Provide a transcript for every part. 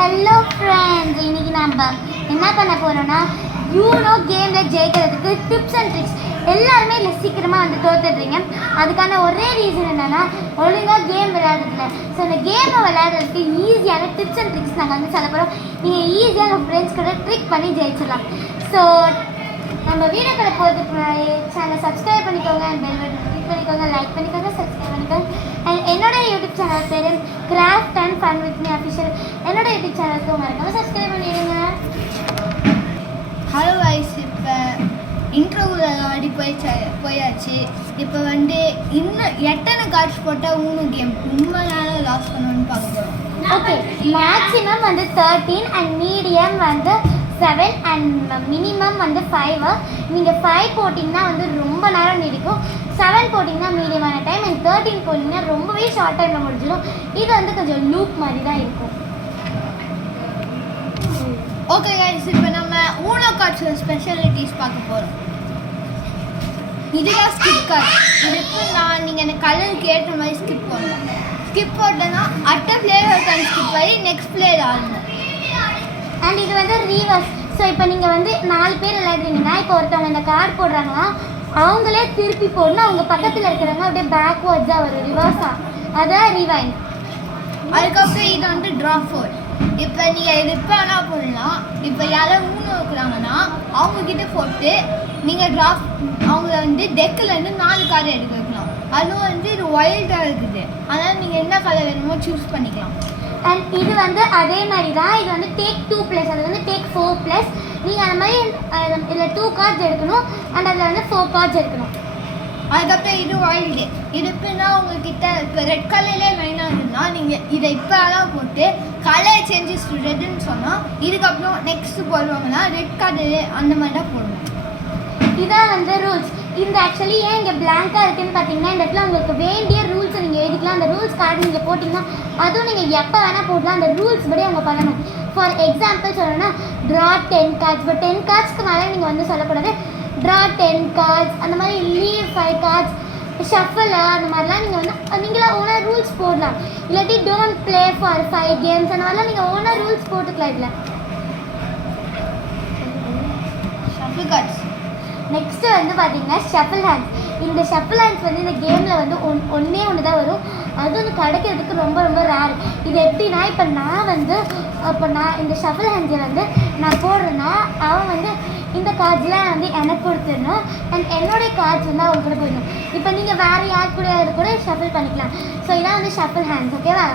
Hello friends, இன்னைக்கு நம்ம என்ன பண்ண போறோம்னா யூனோ கேம்ல ஜெயிக்கிறதுக்கு டிப்ஸ் அண்ட் ட்ரிக்ஸ். எல்லாருமே இல்லை சீக்கிரமாக வந்து தோத்துடுறீங்க. அதுக்கான ஒரே ரீசன் என்னன்னா ஒழுங்காக கேம் விளையாடுறதுல. ஸோ இந்த கேமை விளையாடுறதுக்கு ஈஸியான டிப்ஸ் அண்ட் ட்ரிக்ஸ் நாங்கள் வந்து சொல்ல போகிறோம். நீங்கள் ஈஸியாக உங்கள் ஃப்ரெண்ட்ஸ் கூட ட்ரிக் பண்ணி ஜெயிச்சிடலாம். ஸோ நம்ம வீடியோக்களை போகிறதுக்கு சேனலை சப்ஸ்கிரைப் பண்ணிக்கோங்க, பெல் பட்டன் கிளிக் பண்ணிக்கோங்க, லைக் பண்ணிக்கோங்க, சப்ஸ்கிரைப் பண்ணிக்கோங்க. அண்ட் என்னோட யூடியூப் சேனல் பேர் craft and fun with me official. என்னோட யூடியூப் சேனலுக்கு மறக்காம சப்ஸ்கிரைப் பண்ணிடுங்க. ஹலோ வைஸ், இப்போ இன்ட்ரோவில் ஆடி போயாச்சு. இப்போ வந்து இன்னும் எத்தனை கார்ட்ஸ் போட்டால் ஊனும் கேம் ரொம்ப நேரம் லாஸ் பண்ணணும்னு பார்க்க போகிறோம். ஓகே, மேக்ஸிமம் வந்து 13 அண்ட் மீடியம் வந்து 7 அண்ட் மினிமம் வந்து 5. நீங்கள் 5 போட்டிங்கன்னா வந்து ரொம்ப நேரம் நீடிக்கும். 7 போட்டிங்கன்னா மீடியமான டைம், அண்ட் 13 போட்டிங்கன்னா ரொம்பவே ஷார்ட் டைமில் முடிஞ்சிடும். இது வந்து கொஞ்சம் லூப் மாதிரி தான் இருக்கும். ஓகே கைஸ், இப்போ நம்ம ஊனோ கார்ட்ஸோட ஸ்பெஷாலிட்டிஸ் பார்க்க போகிறோம். இதுதான் ஸ்கிப் கார்டு. இதுக்கு நீங்கள் அந்த கலருக்கு ஏற்ற மாதிரி ஸ்கிப் பண்ணணும். ஸ்கிப் போட்டோன்னா அட்ட பிளேயர் கேன் ஸ்கிப் ஆகி நெக்ஸ்ட் பிளேயர் ஆடணும். அண்ட் இது வந்து ரீவர்ஸ். ஸோ இப்போ நீங்கள் வந்து 4 பேர் விளையாடுறீங்கன்னா, இப்போ ஒருத்தவங்க இந்த கார்டு போடுறாங்கன்னா அவங்களே திருப்பி போடணும். அவங்க பக்கத்தில் இருக்கிறவங்க அப்படியே பேக்வேர்ட்ஸாக வரும், ரிவர்ஸாக. அதான் ரிவைண்ட். அதுக்கப்புறம் இது வந்து ட்ரா 4. இப்போ நீங்கள் இது இப்போ என்ன பண்ணலாம், இப்போ யாராவது ஊனோ இருக்கிறாங்கன்னா அவங்கக்கிட்ட போட்டு நீங்கள் ட்ரா அவங்கள வந்து டெக்கிலேருந்து 4 கார்டு எடுக்க வைக்கலாம். அதுவும் வந்து இது வைல்டாக இருக்குது, அதனால் நீங்கள் என்ன கலர் வேணுமோ சூஸ் பண்ணிக்கலாம். அண்ட் இது வந்து அதே மாதிரி தான். இது வந்து டேக் 2+, அது வந்து டேக் 4+. நீங்கள் அந்த மாதிரி இதில் 2 கார்ட்ஸ் எடுக்கணும், அண்ட் அதில் வந்து 4 கார்ட்ஸ் எடுக்கணும். அதுக்கப்புறம் இது வைல்டு. இது எப்படின்னா உங்ககிட்ட இப்போ ரெட் கலர்லேயே லைனாக இருக்குதுன்னா நீங்கள் இதை இப்போ அதான் போட்டு கலர் சேஞ்சஸ் ரெட்டுன்னு சொன்னால் இதுக்கப்புறம் நெக்ஸ்ட்டு போடுவாங்கன்னா ரெட் கலர் அந்த மாதிரி தான் போடணும். இதான் வந்து ரூல்ஸ். இந்த ஆக்சுவலி ஏன் இங்கே பிளாங்காக இருக்குதுன்னு பார்த்தீங்கன்னா, இந்த இடத்துல உங்களுக்கு வேண்டிய ரூல்ஸை நீங்கள் எழுதிக்கலாம். அந்த ரூல்ஸ் கார்டு நீங்கள் போட்டிங்கன்னா அதுவும் நீங்கள் எப்போ வேணால் போடலாம். அந்த ரூல்ஸ் படி அவங்க பண்ணணும். ஃபார் எக்ஸாம்பிள் சொல்லணும்னா ட்ரா 10 கார்ட்ஸ். இப்போ 10 கார்ட்ஸ்க்கு மேலே நீங்கள் வந்து சொல்லக்கூடாது. ட்ரா 10 கார்ட்ஸ், அந்த மாதிரி லீவ் 5 கார்ட்ஸ், ஷஃபிள், அந்த மாதிரிலாம் நீங்கள் வந்து நீங்களாம் ஓனாக ரூல்ஸ் போடலாம். இல்லாட்டி டோன்ட் ப்ளே ஃபார் 5 கேம்ஸ், அந்த மாதிரிலாம் நீங்கள் ஓனாக ரூல்ஸ் போட்டுக்கலாம். இதில் ஷஃபிள் கார்ட்ஸ். நெக்ஸ்ட்டு வந்து பார்த்தீங்கன்னா ஷஃபிள் ஹேண்ட்ஸ். இந்த ஷஃபிள் ஹேண்ட்ஸ் வந்து இந்த கேமில் வந்து ஒன்றே ஒன்று தான் வரும். அது வந்து கிடைக்கிறதுக்கு ரொம்ப ரொம்ப ரேர். இது எப்படின்னா, இப்போ நான் இந்த ஷஃபிள் ஹேண்ட்ஸை வந்து நான் போடுறேன்னா அவன் வந்து இந்த கார்ட்ஸ்லாம் வந்து எனக்கு கொடுத்துடணும், அண்ட் என்னுடைய கார்ட்ஸ் வந்து அவங்க கூட போயிடணும். இப்போ நீங்கள் வேறு யார் கூட ஷஃபிள் பண்ணிக்கலாம். ஸோ இதான் வந்து ஷஃபிள் ஹேண்ட்ஸ். ஓகேவா?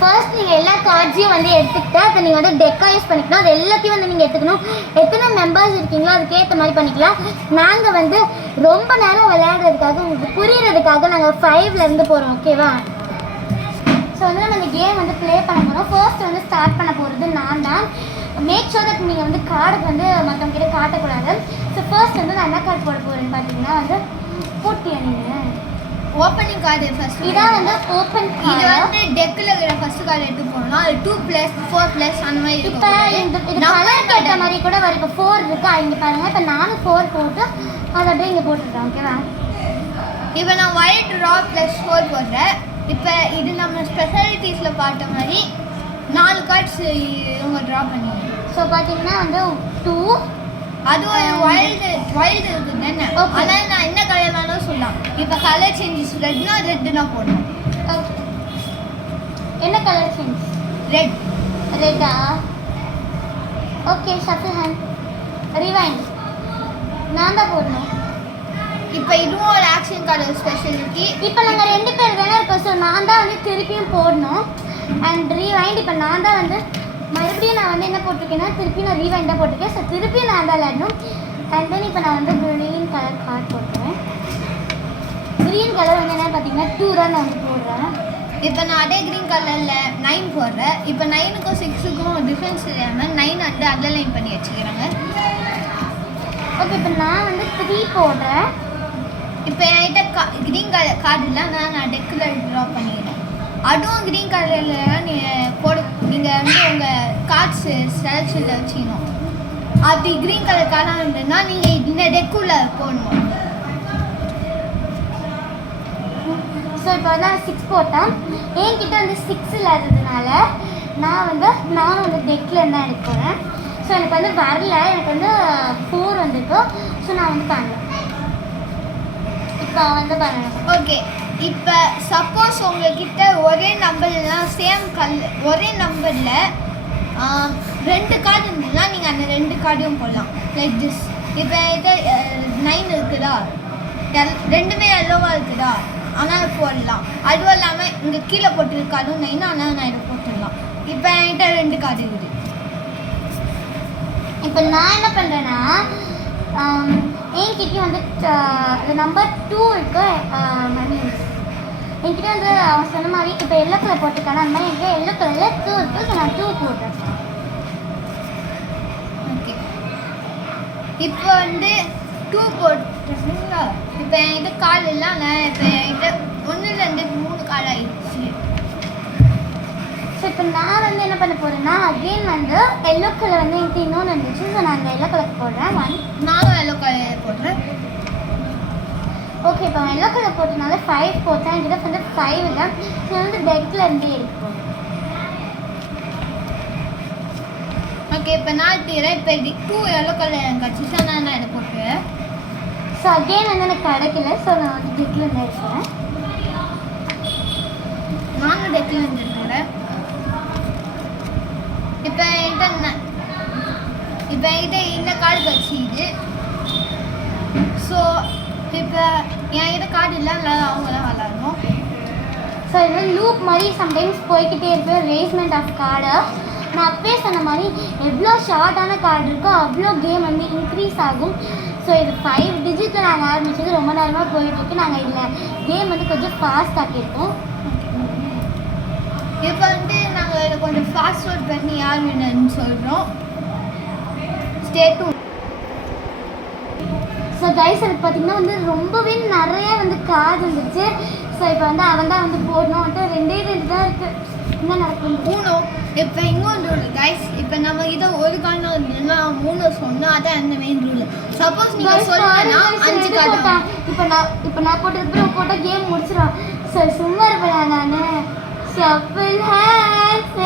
ஃபர்ஸ்ட் நீங்கள் எல்லா கார்ட்ஸையும் வந்து எடுத்துக்கிட்டு அதை நீங்கள் வந்து டெக்காக யூஸ் பண்ணிக்கணும். அது எல்லாத்தையும் வந்து நீங்கள் எடுத்துக்கணும். எத்தனை மெம்பர்ஸ் இருக்கீங்களோ அதுக்கேற்ற மாதிரி பண்ணிக்கலாம். நாங்கள் வந்து ரொம்ப நேரம் விளையாடுறதுக்காக, உங்களுக்கு புரிகிறதுக்காக நாங்கள் 5லேருந்து போகிறோம். ஓகேவா? ஸோ வந்து நம்ம இந்த கேம் வந்து ப்ளே பண்ண போகிறோம். ஃபர்ஸ்ட் வந்து ஸ்டார்ட் பண்ண போகிறது நான் தான். மேக் ஷோர் தட் நீங்கள் வந்து கார்டுக்கு வந்து மற்றவங்க கிட்ட காட்டக்கூடாது. ஸோ ஃபர்ஸ்ட் வந்து நான் என்ன கார்டு போட போகிறேன்னு பார்த்தீங்கன்னா வந்து போட்டியா நீங்கள் ஓப்பனிங் கார்டு ஃபர்ஸ்ட். இதான் வந்து ஓப்பன் இது வந்து டெக்கில் இருக்கிற ஃபர்ஸ்ட் கார்டு எடுத்து போகணும். அது 2+, 4+ அந்த மாதிரி இருக்கும். இப்போ இது கலர் கேட்ட மாதிரி கூட வரும். இப்போ 4 இருக்கா இங்கே பாருங்கள். இப்போ நானும் 4 போட்டு அதை அப்படியே இங்கே போட்டுருக்கேன். ஓகேவா? இப்போ நான் ஒயிட் ட்ரா +4 போடுறேன். இப்போ இது நம்ம ஸ்பெஷாலிட்டிஸில் பார்த்த மாதிரி 4 கார்ட்ஸ் இவங்க ட்ரா பண்ணிடுங்க. ஸோ பார்த்தீங்கன்னா வந்து 2, அது ஒரு வைல்டு இருக்குது தானே. அதனால் நான் என்ன கலர் வேணாலும் சொல்லலாம். இப்போ கலர் சேஞ்சஸ் ரெட்னா போடணும். ஓகே, என்ன கலர் சேஞ்ச்? ரெட்டா? ஓகே, ஷஃபிள் ஹேண்ட், ரிவைண்ட், நான் தான் போடணும். இப்போ இதுவும் ஒரு ஆக்ஷன் கார்டு ஸ்பெஷாலிட்டி. இப்போ நாங்கள் 2 பேர் தானே இருக்கோம். ஸோ நான் தான் வந்து திருப்பியும் போடணும். And rewind. இப்போ நான் தான் வந்து மறுபடியும் நான் வந்து என்ன போட்டிருக்கேன்னா திருப்பி நான் ரீவைண்ட் தான் போட்டிருக்கேன். ஸோ திருப்பியும் நான் தான் விளையாடணும். அண்ட் தென் இப்போ நான் வந்து க்ரீன் கலர் கார்டு போட்டுருவேன். க்ரீன் கலர் வந்து என்ன பார்த்தீங்கன்னா 2 தான் நான் வந்து போடுறேன். இப்போ நான் அதே க்ரீன் கலரில் 9 போடுறேன். இப்போ 9க்கும் 6க்கும் டிஃப்ரென்ஸ் தெரியாமல் 9 வந்து அதில் லைன் பண்ணி வச்சுக்கிறாங்க. ஓகே, இப்போ நான் வந்து 3 போடுறேன். இப்போ என்கிட்ட க்ரீன் கலர் கார்டு இல்லை, நான் டெக்கில் ட்ரா பண்ணிடுறேன். அதுவும் க்ரீன் கலரில் நீங்கள் வந்து உங்கள் கார்ட்ஸ் செலெக்ஷனில் வச்சுக்கணும். அப்படி க்ரீன் கலர் கார்டாக இருந்ததுன்னா நீங்கள் இந்த டெக்குள்ள போடணும். ஸோ இப்போ வந்து 6 போட்டேன். என்கிட்ட வந்து 6 இல்லாததுனால நானும் வந்து டெக்கில் இருந்தால் எடுக்க போகிறேன். ஸோ எனக்கு வந்து வரல, எனக்கு வந்து 4 வந்துருக்கு. ஸோ நான் வந்து பண்ணேன். இப்போ வந்து பண்ணணும். ஓகே, இப்போ சப்போஸ் உங்ககிட்ட ஒரே நம்பர்லாம் ஒரே நம்பரில் 2 கார்டு இருந்ததுன்னா நீங்கள் அந்த 2 கார்டையும் போடலாம். Like this. இப்போ இது 9 இருக்குதா, ரெண்டுமே எல்லோவாக இருக்குதா, ஆனால் போடலாம். அதுவும் இல்லாமல் இங்கே கீழே போட்டிருக்க அதுவும் 9, ஆனால் நான் இதை போட்டுடலாம். இப்போ என்கிட்ட 2 கார்டு இருக்குது. இப்போ நான் என்ன பண்ணுறேன்னா, என்கிட்ட வந்து நம்பர் 2 இருக்கு. மீன்ஸ் என்கிட்ட வந்து அவன் சொன்ன மாதிரி இப்போ எல்லோ கலர் போட்டிருக்கானா, அந்த மாதிரி என்கிட்ட எல்லோ கலரில் 2 இருக்குது. ஸோ நான் 2 போடுறேன். ஓகே, இப்போ வந்து 2 போட்டுங்களா. இப்போ என்கிட்ட கார்டு இல்லை, ஆனால் இப்போ என்கிட்ட 1, 2, 3 கார்டு ஆயிடுச்சு. ஸோ இப்போ நான் வந்து என்ன பண்ண போகிறேன்னா, அகெயின் வந்து எல்லோ கலர் வந்து என்கிட்ட இன்னொன்று இருந்துச்சு. ஸோ நான் அந்த எல்லோ கலர் போடுறேன். 1. நானும் எல்லோ கலர் போடுறேன். ஓகே, இப்போ எல்லோ கலர் போட்டனால 5 போட்டேன். என்கிட்ட வந்து 5 இல்லை. ஸோ வந்து டெக்கில் இருந்து எடுப்போம். ஓகே, இப்போ நான் தீரேன். இப்போ 2 எல்லோ கலர் எனக்கு கிடச்சிச்சு, நான் இதை போட்டுறேன். ஸோ அகெயின் வந்து எனக்கு கிடைக்கல. ஸோ நான் வந்து டெக்கில் இருந்து எடுக்கிறேன். நானும் டெக்கில் இருந்து எடுக்கிறேன். இப்போ என்கிட்ட இந்த கார்டு கிடச்சிது. ஸோ இப்போ என்கிட்ட கார்டு இல்லை, அவங்க தான் விளாடணும். ஸோ இது லூப் மாதிரி சம்டைம்ஸ் போய்கிட்டே இருப்பேன். ரேஸ்மெண்ட் ஆஃப் கார்டு நான் அப்பவே சொன்ன மாதிரி எவ்வளோ ஷார்ட்டான கார்டு இருக்கோ அவ்வளோ கேம் வந்து இன்க்ரீஸ் ஆகும். ஸோ இது 5 டிஜிட்டில் நாங்கள் ஆரம்பிச்சது ரொம்ப நேரமாக போயிட்டுருக்கு. நாங்கள் இதில் கேம் வந்து கொஞ்சம் ஃபாஸ்ட் ஆக்கியிருக்கோம். இப்போ வந்து நாங்கள் இதை கொஞ்சம் ஃபாஸ்ட் ஃபோர்ட் பண்ணி யார் வின்னு சொல்கிறோம். Stay tune. ஸோ கைஸ் எனக்கு பார்த்தீங்கன்னா வந்து ரொம்பவே நிறைய வந்து கார்டு வந்துருச்சு. ஸோ இப்போ வந்து அவன் தான் வந்து போடணும். வந்துட்டு 2 தான் இருக்குது. என்ன நடக்கும்? 3. இப்போ இன்னொரு ரூல் கைஸ். இப்போ நம்ம இதை ஒரு கார்டு இல்லைன்னா 3 சொன்னோம். அதான் அந்த மெயின் ரூல். சப்போஸ் நீங்கள் சொல்லணும்னா 5 கார்டு. இப்போ நான் போட்டதுக்கப்புறம் போட்டால் கேம் முடிச்சிடும். ஸோ சும்மா இருப்பேன் நான். Shuffle hands.